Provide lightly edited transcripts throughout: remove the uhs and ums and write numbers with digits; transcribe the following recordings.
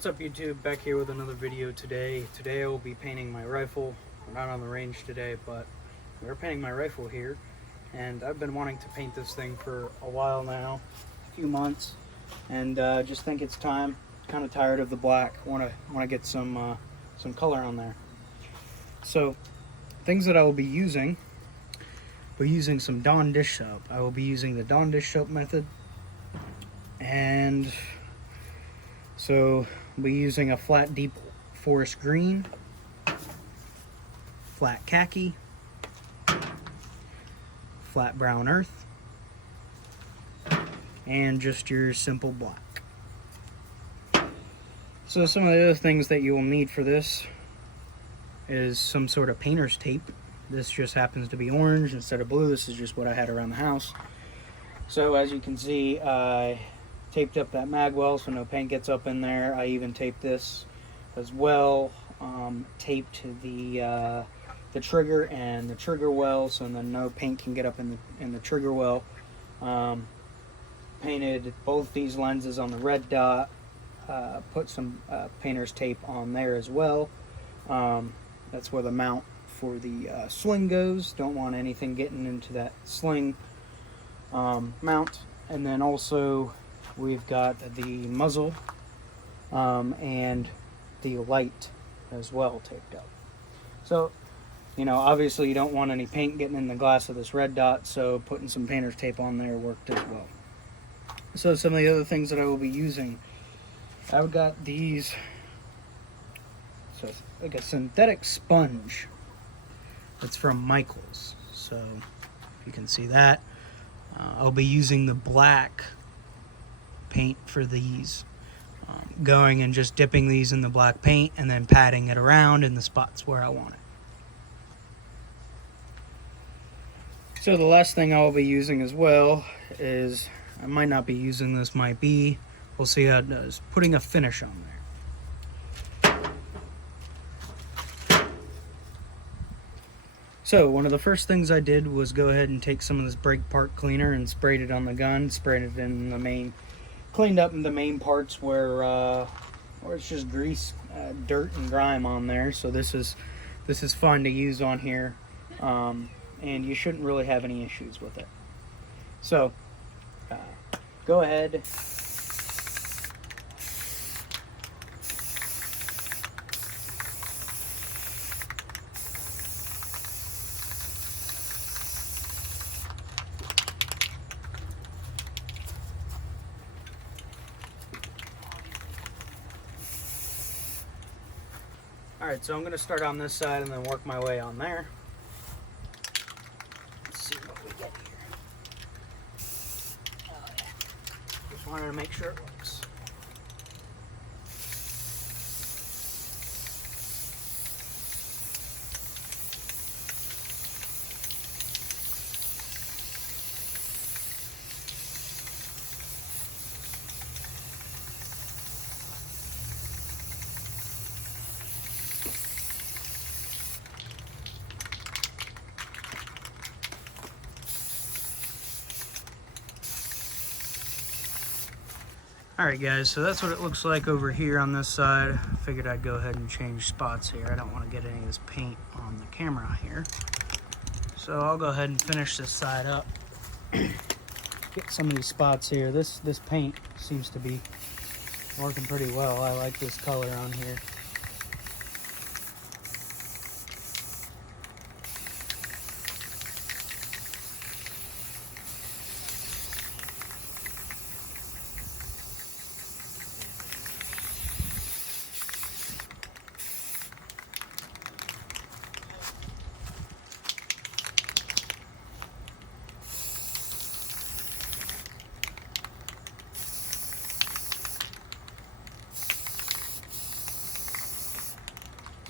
What's up YouTube, back here with another video today. Today I will be painting my rifle. We're not on the range today, but we're painting my rifle here. And I've been wanting to paint this thing for a while now, a few months. And just think it's time. Kind of tired of the black. Want to get some color on there. So things that I will be using. We're using some Dawn dish soap. I will be using the Dawn dish soap method. And so we'll be using a flat deep forest green, flat khaki, flat brown earth, and just your simple black. So some of the other things that you will need for this is some sort of painter's tape. This just happens to be orange instead of blue. This is just what I had around the house. So as you can see, I taped up that mag well so no paint gets up in there. I even taped this as well. Taped the trigger and the trigger well so then no paint can get up in the trigger well. Painted both these lenses on the red dot. Put some painter's tape on there as well. That's where the mount for the sling goes. Don't want anything getting into that sling mount. And then also we've got the muzzle and the light as well taped up. So, you know, obviously you don't want any paint getting in the glass of this red dot, so putting some painter's tape on there worked as well. So some of the other things that I will be using, I've got these, so it's like a synthetic sponge. It's from Michaels, so if you can see that. I'll be using the black paint for these, going and just dipping these in the black paint and then patting it around in the spots where I want it. So the last thing I will be using as well is, I might not be using this, might be, we'll see how it does, putting a finish on there. So one of the first things I did was go ahead and take some of this brake part cleaner and sprayed it on the gun, sprayed it in the main, cleaned up in the main parts where it's just grease, dirt and grime on there. So this is fun to use on here, and you shouldn't really have any issues with it. So go ahead. Alright, so I'm going to start on this side and then work my way on there. Let's see what we get here. Oh yeah. Just wanted to make sure it works. Alright guys, so that's what it looks like over here on this side. Figured I'd go ahead and change spots here. I don't want to get any of this paint on the camera here. So I'll go ahead and finish this side up. Get some of these spots here. This paint seems to be working pretty well. I like this color on here.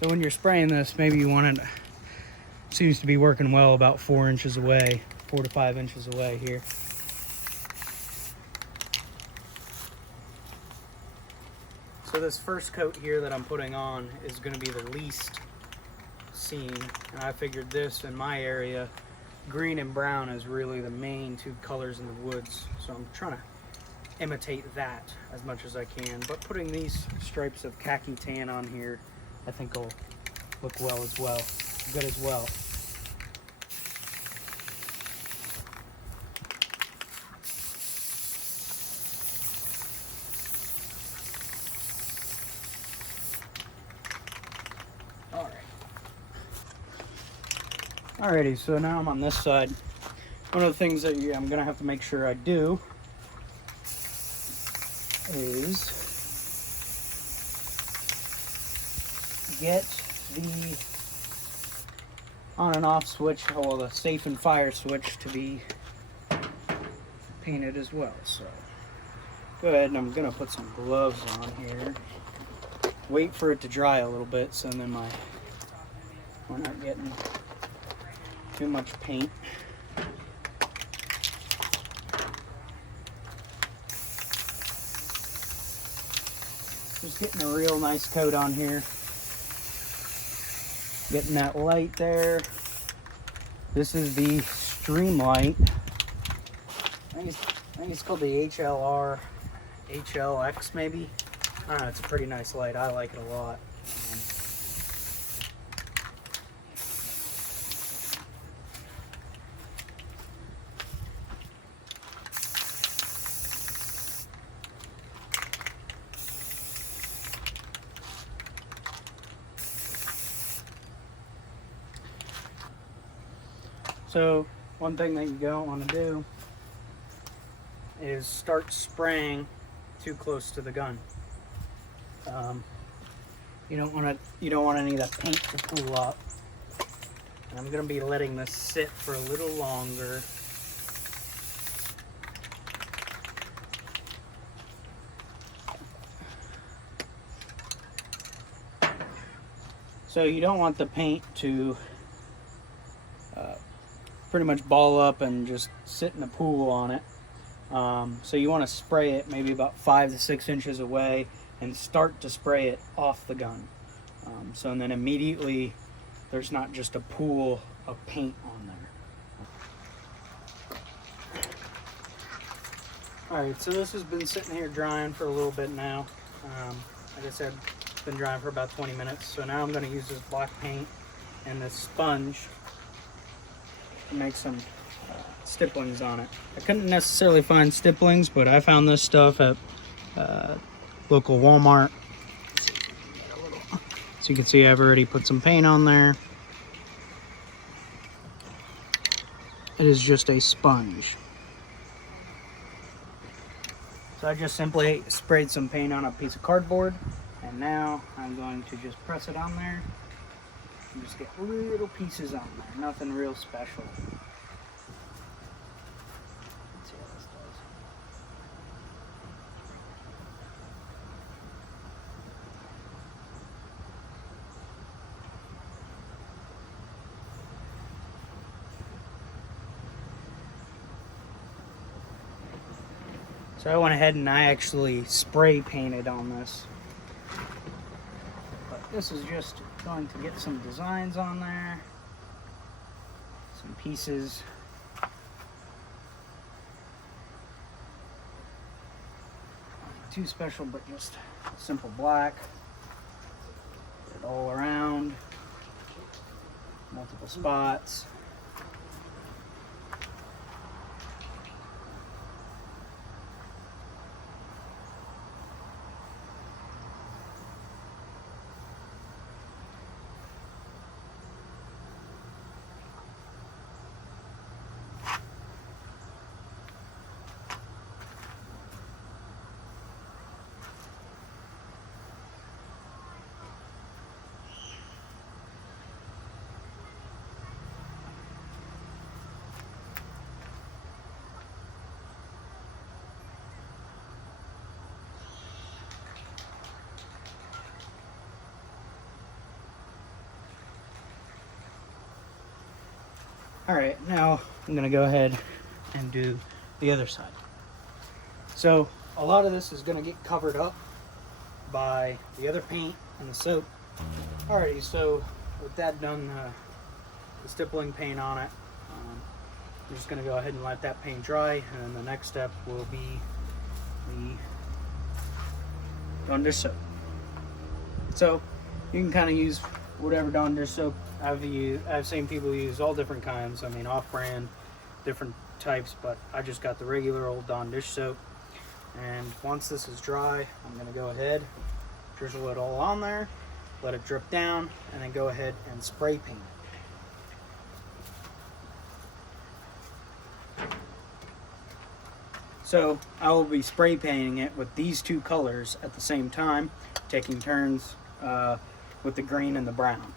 So when you're spraying this, maybe you want it, seems to be working well about 4 inches away, 4 to 5 inches away here. So this first coat here that I'm putting on is going to be the least seen. And I figured this in my area, green and brown is really the main two colors in the woods. So I'm trying to imitate that as much as I can. But putting these stripes of khaki tan on here, I think will look good as well. Alrighty, so now I'm on this side. One of the things that I'm gonna have to make sure I do is get the on and off switch, or the safe and fire switch, to be painted as well. So go ahead, and I'm gonna put some gloves on here. Wait for it to dry a little bit, so then we're not getting too much paint. Just getting a real nice coat on here. Getting that light there. This is the stream light. I think it's called the HLX maybe. I don't know, it's a pretty nice light. I like it a lot. So one thing that you don't want to do is start spraying too close to the gun. You don't want any of that paint to pool up. And I'm going to be letting this sit for a little longer. So you don't want the paint to pretty much ball up and just sit in a pool on it. So you want to spray it maybe about 5 to 6 inches away and start to spray it off the gun. And then immediately there's not just a pool of paint on there. Alright, so this has been sitting here drying for a little bit now. Like I said, it's been drying for about 20 minutes. So now I'm going to use this black paint and this sponge to make some stipplings on it. I couldn't necessarily find stipplings, but I found this stuff at local Walmart. So you can see I've already put some paint on there. It is just a sponge. So I just simply sprayed some paint on a piece of cardboard, and now I'm going to just press it on there and just get little pieces on there, nothing real special. Let's see how this does. So I went ahead and I actually spray painted on this. But this is just going to get some designs on there. Some pieces. Nothing too special, but just simple black. Put it all around. Multiple spots. Alright, now I'm going to go ahead and do the other side. So a lot of this is going to get covered up by the other paint and the soap. Alrighty, so with that done, the stippling paint on it, I'm just going to go ahead and let that paint dry, and then the next step will be the Dawn dish soap. So you can kind of use whatever Dawn dish soap. I've seen people use all different kinds. I mean, off-brand, different types, but I just got the regular old Dawn dish soap. And once this is dry, I'm going to go ahead, drizzle it all on there, let it drip down, and then go ahead and spray paint it. So I will be spray painting it with these two colors at the same time, taking turns with the green and the brown.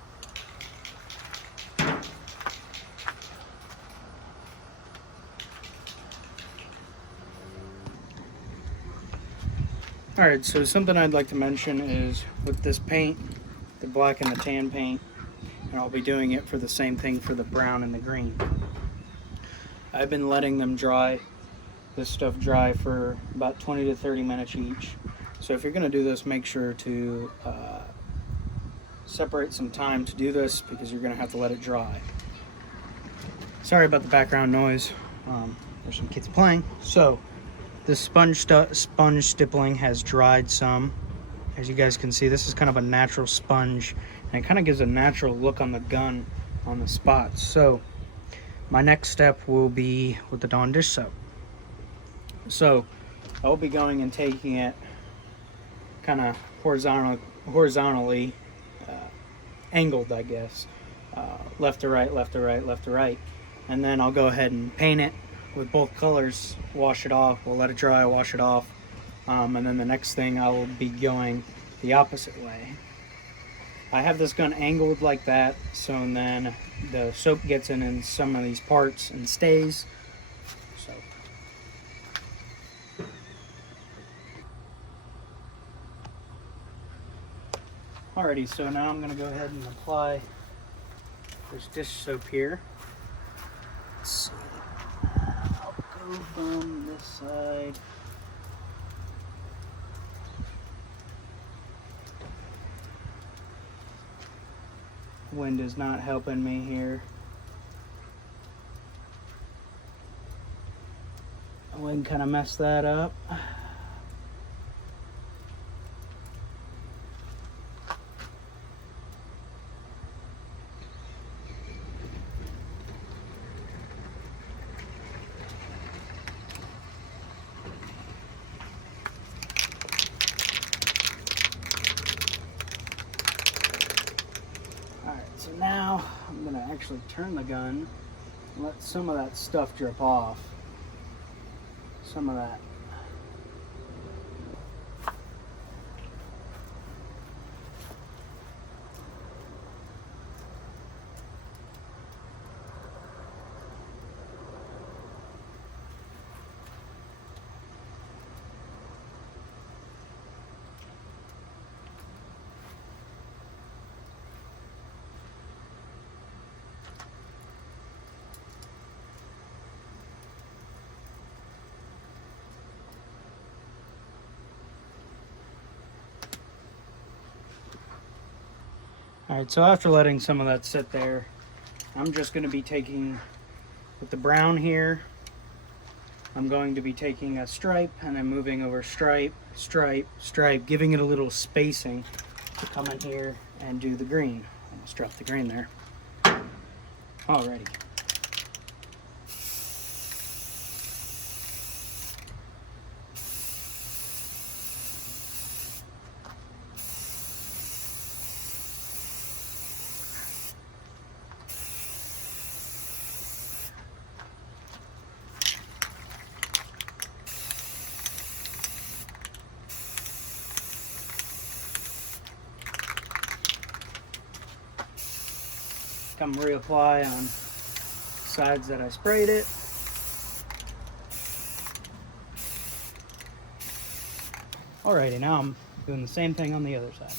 Alright, so something I'd like to mention is with this paint, the black and the tan paint, and I'll be doing it for the same thing for the brown and the green. I've been letting them dry, this stuff dry, for about 20 to 30 minutes each. So if you're going to do this, make sure to separate some time to do this, because you're going to have to let it dry. Sorry about the background noise. There's some kids playing. So this sponge stippling has dried some. As you guys can see, this is kind of a natural sponge, and it kind of gives a natural look on the gun on the spots. So my next step will be with the Dawn dish soap. So I will be going and taking it kind of horizontally angled, I guess, left to right, left to right, left to right, and then I'll go ahead and paint it with both colors, wash it off. We'll let it dry, wash it off, and then the next thing I will be going the opposite way. I have this gun angled like that, so then the soap gets in some of these parts and stays. So alrighty, so now I'm going to go ahead and apply this dish soap here. Let's see. I'll go from this side. Wind is not helping me here. Wind kind of messed that up. So now I'm going to actually turn the gun and let some of that stuff drip off. Some of that. Alright, so after letting some of that sit there, I'm just going to be taking, with the brown here, I'm going to be taking a stripe and then moving over stripe, stripe, stripe, giving it a little spacing to come in here and do the green. Almost dropped the green there. Alrighty. Come reapply on sides that I sprayed it. Alrighty, now I'm doing the same thing on the other side.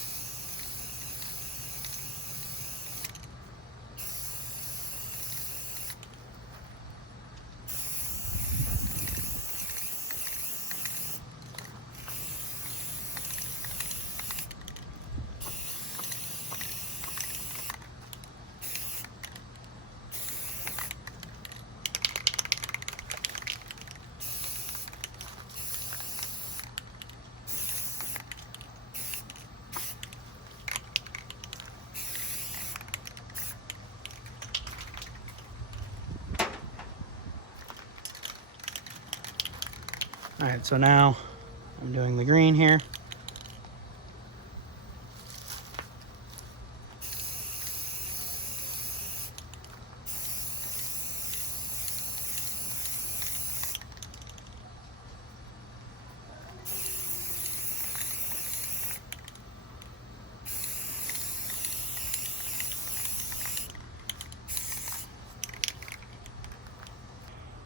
right, so now I'm doing the green here.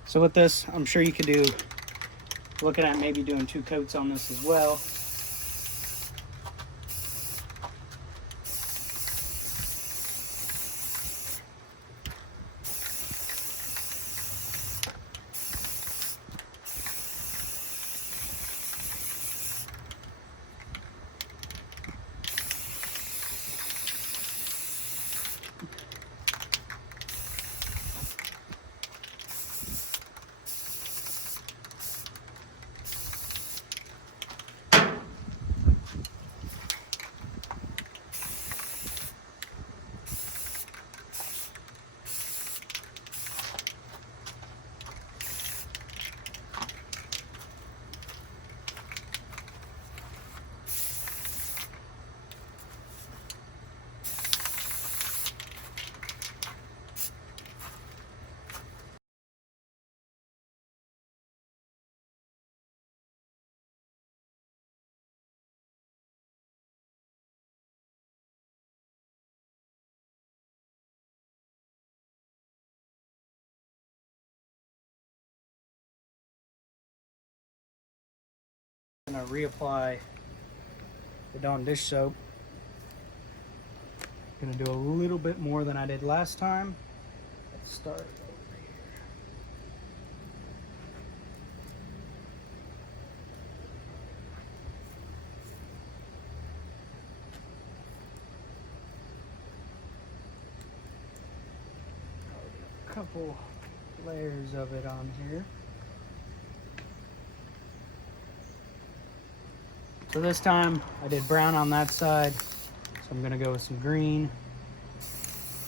So with this, I'm sure you could do, looking at maybe doing 2 coats on this as well. I'm gonna reapply the Dawn dish soap. Gonna do a little bit more than I did last time. Let's start over here. A couple layers of it on here. So this time I did brown on that side, so I'm gonna go with some green.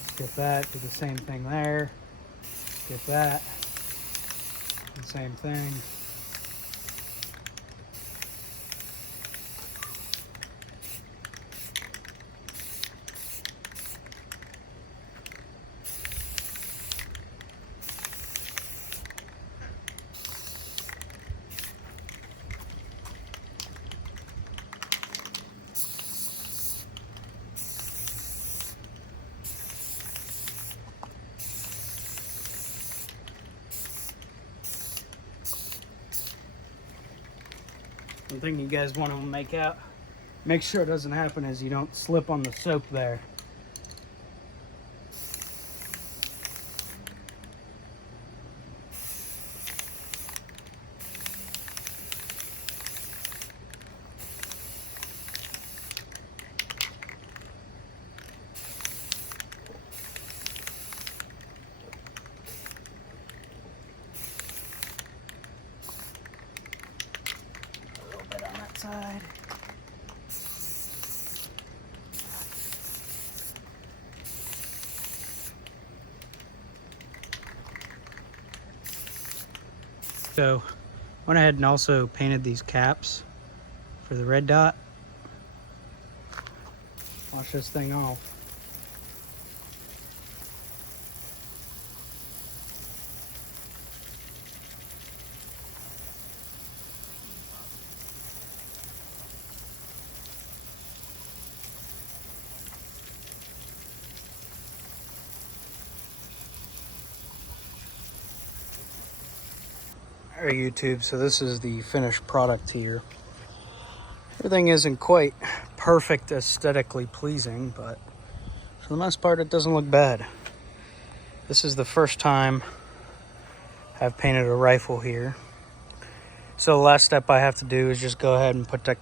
Skip that, do the same thing there. Skip that, the same thing. One thing you guys want to make sure it doesn't happen, is you don't slip on the soap there. A little bit on that side. So went ahead and also painted these caps for the red dot. Wash this thing off. Alright YouTube, so this is the finished product here. Everything isn't quite perfect aesthetically pleasing, but for the most part it doesn't look bad. This is the first time I've painted a rifle here. So the last step I have to do is just go ahead and put the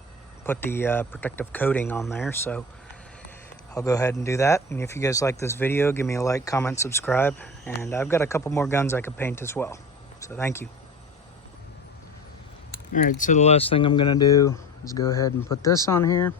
protective coating on there. So I'll go ahead and do that. And if you guys like this video, give me a like, comment, subscribe. And I've got a couple more guns I could paint as well. So thank you. All right, so the last thing I'm gonna do is go ahead and put this on here.